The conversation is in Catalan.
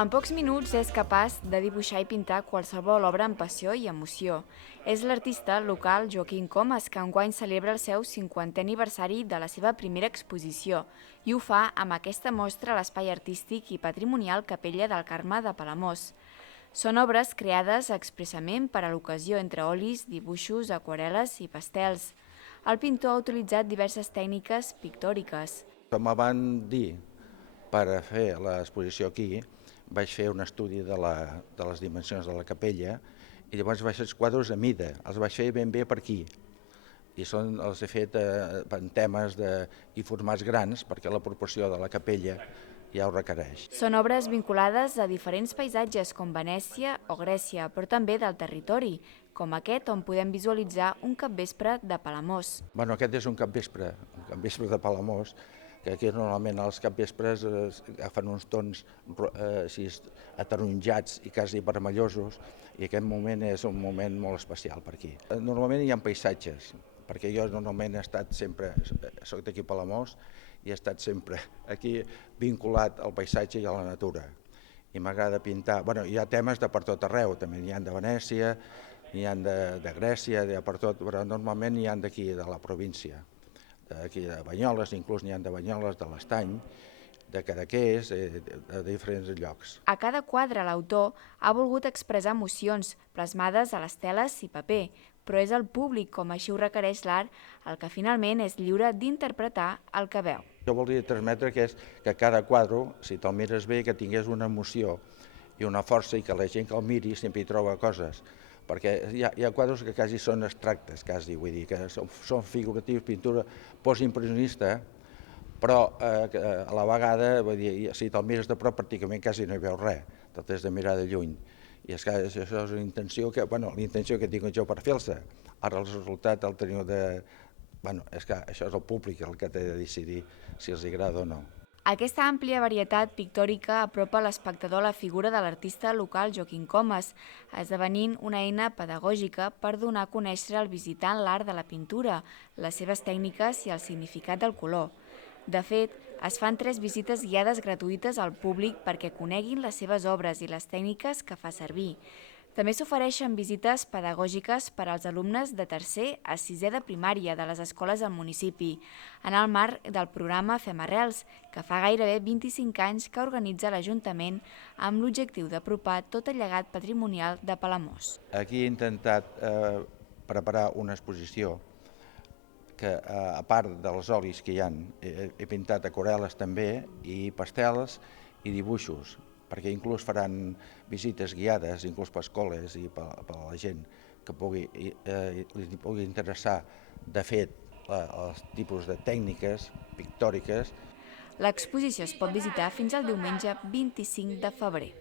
En pocs minuts és capaç de dibuixar i pintar qualsevol obra amb passió i emoció. És l'artista local Joaquim Comas, que enguany celebra el seu 50è aniversari de la seva primera exposició i ho fa amb aquesta mostra a l'Espai Artístic i Patrimonial Capella del Carme de Palamós. Són obres creades expressament per a l'ocasió entre olis, dibuixos, aquarel·les i pastels. El pintor ha utilitzat diverses tècniques pictòriques. Com em van dir per fer l'exposició aquí, vaig fer un estudi de les dimensions de la capella i llavors vaig fer els quadres a mida, els vaig fer ben bé per aquí. I els he fet en temes i formats grans perquè la proporció de la capella ja ho requereix. Són obres vinculades a diferents paisatges com Venècia o Grècia, però també del territori, com aquest on podem visualitzar un capvespre de Palamós. Aquest és un capvespre de Palamós, que aquí normalment als capvespres agafen uns tons així ataronjats i quasi vermellosos, i aquest moment és un moment molt especial per aquí. Normalment hi ha paisatges, perquè jo normalment he estat sempre, soc d'aquí a Palamós, i he estat sempre aquí vinculat al paisatge i a la natura. I m'agrada pintar, hi ha temes de per tot arreu, també n'hi ha de Venècia, n'hi ha de Grècia, per tot, però normalment n'hi ha d'aquí, de la província. Aquí de Banyoles, inclús n'hi ha de Banyoles, de l'Estany, de Cadaqués, de diferents llocs. A cada quadre l'autor ha volgut expressar emocions plasmades a les teles i paper, però és el públic, com així ho requereix l'art, el que finalment és lliure d'interpretar el que veu. Jo volia transmetre que cada quadre, si te'l mires bé, que tingués una emoció i una força i que la gent que el miri sempre hi troba coses, perquè hi ha quadres que quasi són abstractes, vull dir, que són figuratius, pintura postimpressionista, però a la vegada, vull dir, si te'l mires de prop pràcticament quasi no hi veus res, te'l has de mirar de lluny. I és que això és la intenció que tinc jo per fer-se. Ara el resultat el teniu de... és que això és el públic el que té de decidir si els agrada o no. Aquesta àmplia varietat pictòrica apropa l'espectador a la figura de l'artista local Joaquim Comas, esdevenint una eina pedagògica per donar a conèixer al visitant l'art de la pintura, les seves tècniques i el significat del color. De fet, es fan 3 visites guiades gratuïtes al públic perquè coneguin les seves obres i les tècniques que fa servir. També s'ofereixen visites pedagògiques per als alumnes de 3è a 6è de primària de les escoles del municipi, en el marc del programa Fem Arrels, que fa gairebé 25 anys que organitza l'Ajuntament amb l'objectiu d'apropar tot el llegat patrimonial de Palamós. Aquí he intentat preparar una exposició que, a part dels olis que hi ha, he pintat aquarel·les també, i pastels i dibuixos, perquè inclús faran visites guiades, inclús per escoles i per a la gent que li pugui interessar, de fet, els tipus de tècniques pictòriques. L'exposició es pot visitar fins al diumenge 25 de febrer.